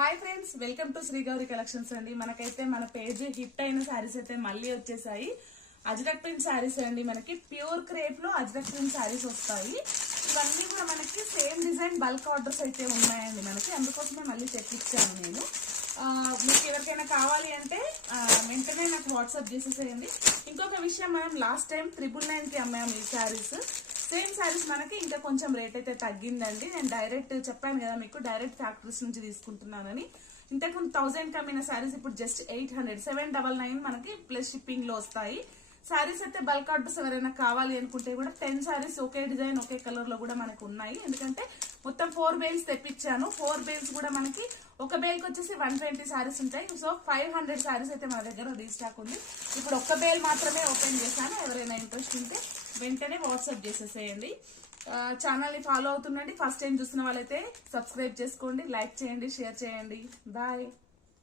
Hi friends, welcome to Sri Gauri collections అండి. మనకైతే మన పేజ్ హిట్ అయిన శారీస్ అయితే మళ్ళీ వచ్చేసాయి. అజ్రక్ ప్రింట్ శారీస్ అండి. మనకి ప్యూర్ క్రేప్ లో అజ్రక్ ప్రింట్ శారీస్ వస్తాయి. ఇవన్నీ కూడా మనకి సేమ్ డిజైన్ బల్క్ ఆర్డర్స్ అయితే ఉన్నాయండి. మనకి అందుకోసమే మళ్ళీ తెప్పించాను నేను. మీకు ఎవరికైనా కావాలి అంటే వెంటనే నాకు వాట్సాప్ చేసేసేయండి. ఇంకొక విషయం, మనం లాస్ట్ టైం 999కి అమ్మాము ఈ శారీస్. సేమ్ శారీస్ మనకి ఇంకా కొంచెం రేట్ అయితే తగ్గిందండి. నేను డైరెక్ట్ చెప్పాను కదా మీకు, డైరెక్ట్ ఫ్యాక్టరీస్ నుంచి తీసుకుంటున్నానని. ఇంతకుముందు 1000కి అమ్మిన శారీస్ ఇప్పుడు జస్ట్ 800, 799 మనకి ప్లస్ షిప్పింగ్ లో వస్తాయి. శారీస్ అయితే బల్క్ ఆర్డర్స్ ఎవరైనా కావాలి అనుకుంటే కూడా 10 శారీస్ ఒకే డిజైన్ ఒకే కలర్ లో కూడా మనకు ఉన్నాయి. ఎందుకంటే మొత్తం 4 బేల్స్ తెప్పించాను. 4 బేల్స్ కూడా మనకి ఒక బేల్కి వచ్చేసి 120 శారీస్ ఉంటాయి. సో 500 శారీస్ అయితే మన దగ్గర రీస్టాక్ ఉంది. ఇప్పుడు ఒక్క బేల్ మాత్రమే ఓపెన్ చేశాను. ఎవరైనా ఇంట్రెస్ట్ ఉంటే వెంటనే వాట్సాప్ చేసేసేయండి. ఛానల్ ని ఫాలో అవుతుండండి. ఫస్ట్ టైం చూస్తున్న వాళ్ళైతే సబ్స్క్రైబ్ చేసుకోండి, లైక్ చేయండి, షేర్ చేయండి. బాయ్.